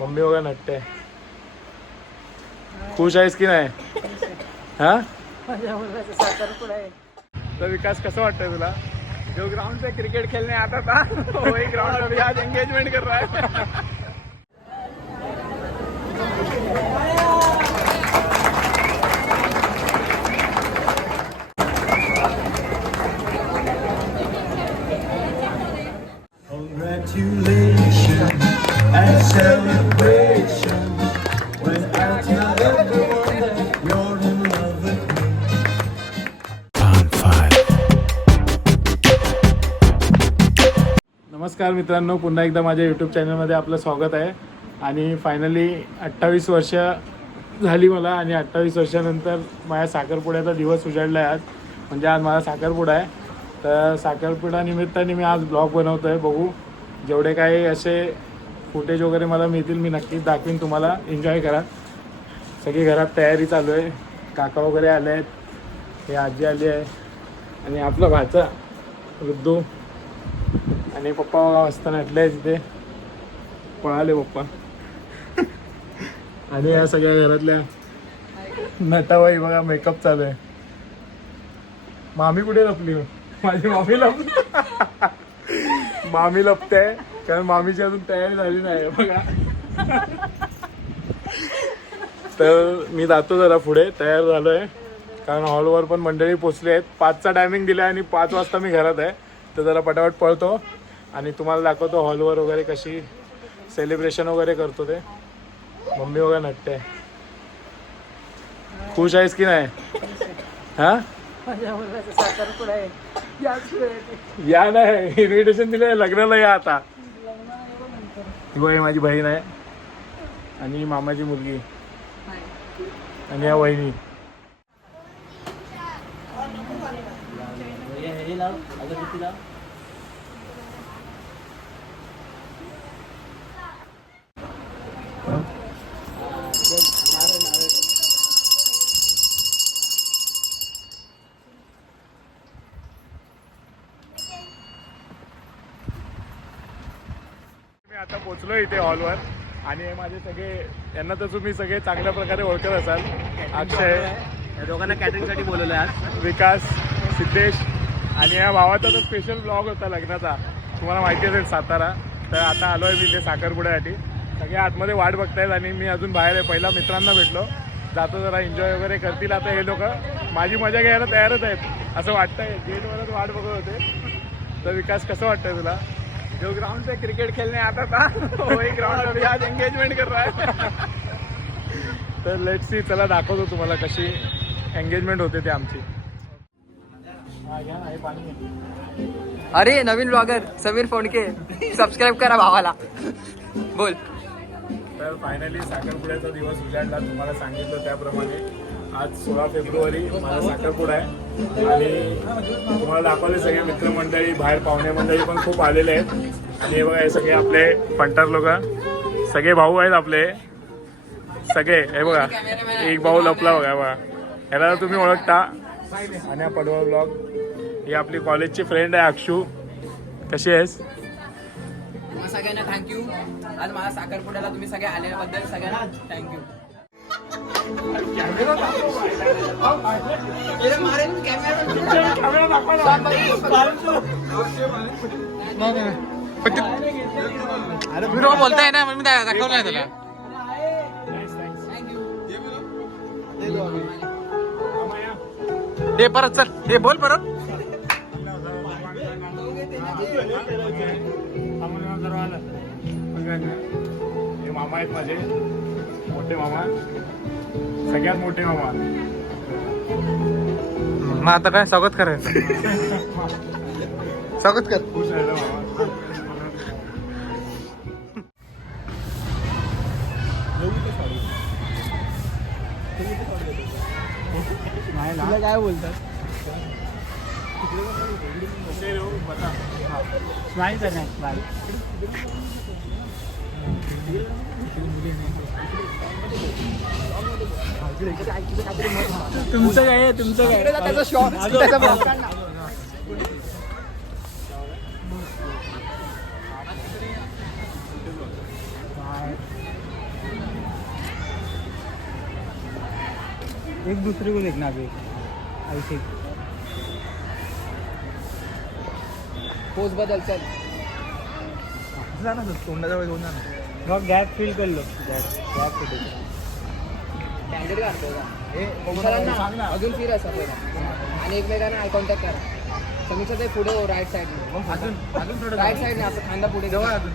Mummy बघा नटते. खुश आहेस की नाही? हा तर विकास कसं वाटतंय तुला? जो ग्राउंड पे क्रिकेट खेलने आता था वही ग्राउंड पे आज एंगेजमेंट कर रहा है. Congratulations and celebration when I tell everyone that you're in love with me. नमस्कार मित्रांनो, पुन्हा एकदा माझ्या यूट्यूब चॅनलमध्ये आपलं स्वागत आहे. आणि फायनली 28 वर्ष झाली मला आणि 28 वर्षानंतर माझ्या साखरपुड्याचा दिवस उजाडला आहे आज. म्हणजे आज माझा साखरपुडा आहे. तर साखरपुडा निमित्ताने मी आज ब्लॉग बनवतो आहे. बघू जेवढे काही असे फुटेज वगैरे मला मिळतील मी नक्कीच दाखवीन तुम्हाला. एन्जॉय करा. सगळी घरात तयारी चालू आहे. काका वगैरे आले आहेत, हे आजी आली आहे आणि आपला भाचा वृद्धू आणि पप्पा बघा मस्त नटले तिथे, पळाले पप्पा. आणि या सगळ्या घरातल्या नटाबाई बघा मेकअप चालू आहे. मामी कुठे लपली? माझी मामी लपली. मामी लपते कारण मामीची अजून तयारी झाली नाही बघा. तर मी जातो जरा पुढे, तयार झालो आहे कारण हॉलवर पण मंडळी पोचली आहेत. 5चा टायमिंग दिला आहे आणि 5 वाजता मी घरात आहे. तर जरा पटापट पळतो आणि तुम्हाला दाखवतो हॉलवर वगैरे कशी सेलिब्रेशन वगैरे करतो ते. मम्मी वगैरे नटते. खुश आहेस की नाही? हा या नाही, इन्व्हिटेशन दिलं लग्नाला या आता. ही माझी बहीण आहे आणि मामाची मुलगी आणि या वहिनी. आता पोचलो इथे हॉलवर आणि हे माझे सगळे, यांना तर तुम्ही सगळे चांगल्या प्रकारे ओळखत असाल. अक्षय, या दोघांना कॅटरिंगसाठी बोलवलं आज. विकास, सिद्धेश आणि या भावाचा तर स्पेशल ब्लॉग होता लग्नाचा, तुम्हाला माहिती असेल, सातारा. तर आता आलो आहे मी इथे साखरपुड्यासाठी. सगळे आतमध्ये वाट बघतायत आणि मी अजून बाहेर आहे. पहिला मित्रांना भेटलो, जातो जरा एन्जॉय वगैरे करतील. आता हे लोक माझी मजा घ्यायला तयारच आहेत असं वाटतंय. गेटवरच वाट बघत होते. तर विकास कसं वाटतंय तुला? जो ग्राउंड पे क्रिकेट खेलने आता था वही ग्राउंड पे आज एंगेजमेंट कर रहा है. तर लेट्स सी, चला दाखवतो तुम्हाला कशी एंगेजमेंट होते ते आमची. अरे नवीन ब्लॉगर समीर फोंडके, सबस्क्राईब करा भावाला. बोल. तर फायनली साखरपुड्याचा दिवस उजाडला. तुम्हाला सांगितलं त्याप्रमाणे आज 16 फेब्रुवारी माझा साखरपुडा आहे आणि तुम्हाला दाखवले सगळे मित्रमंडळी, बाहेर पाहुणे मंडळी पण खूप आलेले आहेत. आणि हे बघा, हे सगळे आपले फंटर लोक, सगळे भाऊ आहेत आपले सगळे. हे बघा, एक भाऊ लपला बघा बघा, ह्याला तुम्ही ओळखता. आणि हा पडवळ ब्लॉग, ही आपली कॉलेजची फ्रेंड आहे अक्षू. कशी आहेस? सगळ्यांना थँक्यू. आज माझ्या साखरपुड्याला तुम्ही सगळे आल्याबद्दल सगळ्यांना थँक्यू. बोलताय ना, मी दाखवलंय तुला. हे परत चल, हे बोल परत. हे मामा आहेत माझे, मोठे मामा, सगळ्यात मोठे मामा. मग आता काय स्वागत करायचं? स्वागत कर. खुश आहे ना मामा. काय बोलतात? स्माइल करणार, स्माइल. तुमचं काय आहे? तुमचं काय? त्याचा शॉट, त्याचा ब्लॉग. एक दूसरे को देखना अभी ऐसे पोज बदल चल जा ना तोंडाजवळ घेऊन जा ना गॅप फील कर लो गॅप कुठे कॅन्डिडेट काढतो का विशालांना अजून फिर असं पहिला आणि एकमेकांना आय कॉन्टॅक्ट करा समीक्षा ते पुढे हो राईट साईड अजून थोडं राईट साईडने असं खांदा पुढे जवळ घे. अजून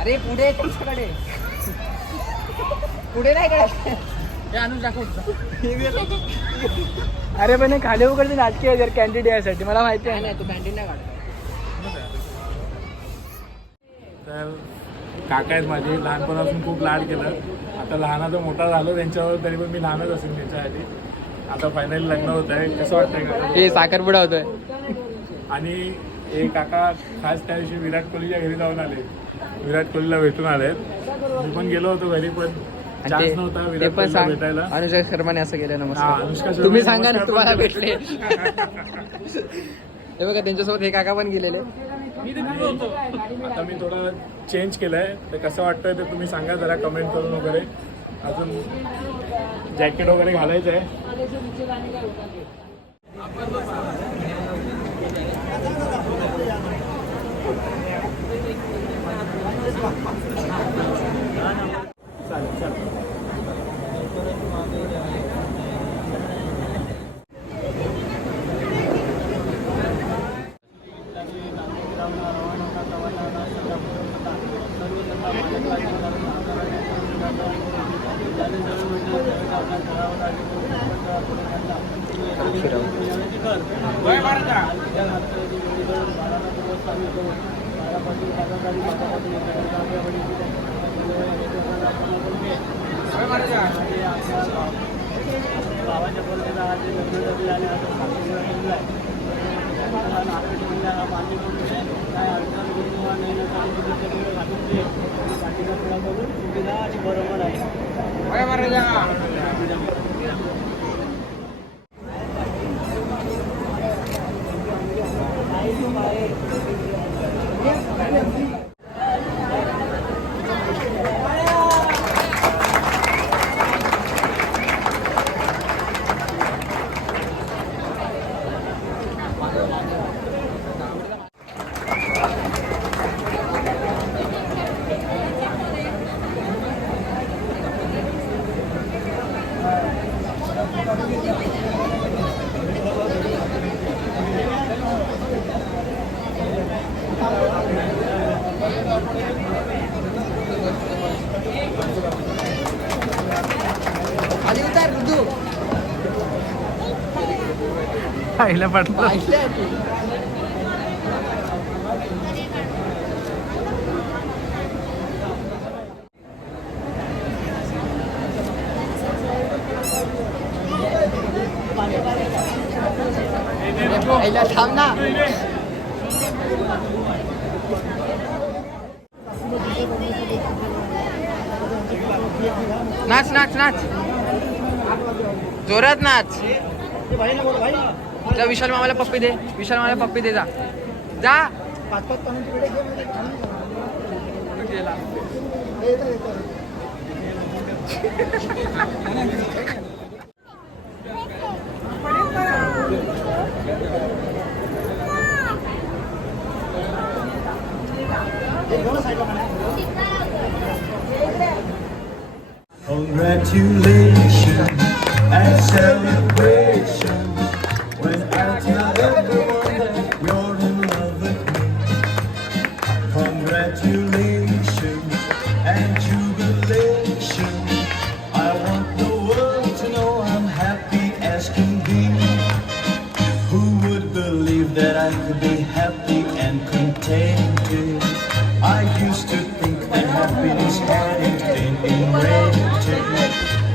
अरे पुढे तुमच्याकडे पुढे नाही काय हे आणून दाखव अरे पण खाली वगैरे नाटकी आहे जर कॅन्डिडेट यासाठी मला माहिती आहे नाही तू कॅन्टीन नाही काढत तर काका आहेत माझे लहानपणापासून खूप लाड केलं आता लहानाचा मोठा झालो त्यांच्यावर तरी पण मी लहानच असेल त्यांच्यासाठी आता फायनली लग्न होत आहे कसं वाटतंय काका हे साखरपुडा होतोय आणि हे काका खास त्या दिवशी विराट कोहलीच्या घरी जाऊन आले विराट कोहलीला भेटून आलेत मी पण गेलो होतो घरी पण चान्स नव्हता ते विराट पण कोहलीला सांग भेटायला अनुष्का शर्माने असं केलं हा, नमस्कार अनुष्का शर्मा तुम्ही सांगा ना नमस्कार तुम्हाला पण भेटले हे बघा त्यांच्यासोबत हे काका पण गेलेले आता मी थोडं चेंज केलंय तर कसं वाटतंय ते तुम्ही सांगा जरा कमेंट करून वगैरे अजून जॅकेट वगैरे घालायचं आहे चालेल चालेल खाली उतार ऋतू पाहिलं पडलं ऐकलंय तू पहिला थांब ना नाच नाच नाच जोरात नाच जा विशाल मामाला पप्पी दे विशाल मामाला पप्पी दे जा जा Congratulations and celebration when I tell everyone that you're in love with me. Congratulations and jubilation. I want the world to know I'm happy as can be. Who would believe that I could be happy and contented? I used to think that happiness hadn't been invented,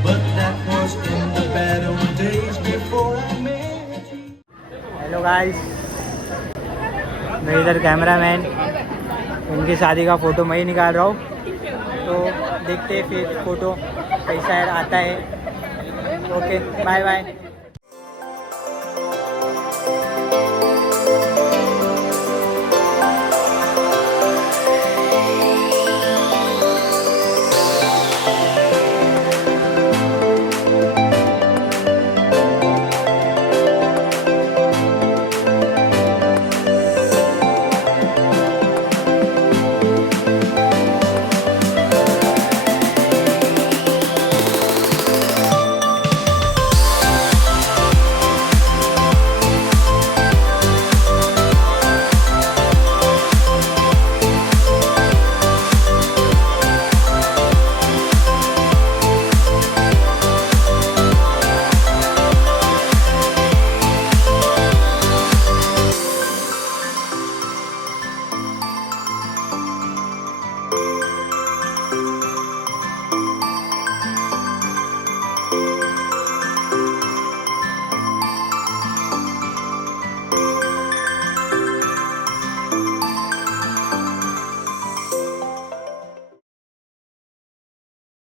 but that was in the bad old days before I met you. Hello guys मैं इधर cameraman उनकी शादी का photo मैं ही निकाल रहा हूँ तो देखते हैं फिर फ़ोटो कैसा है आता है ओके बाय बाय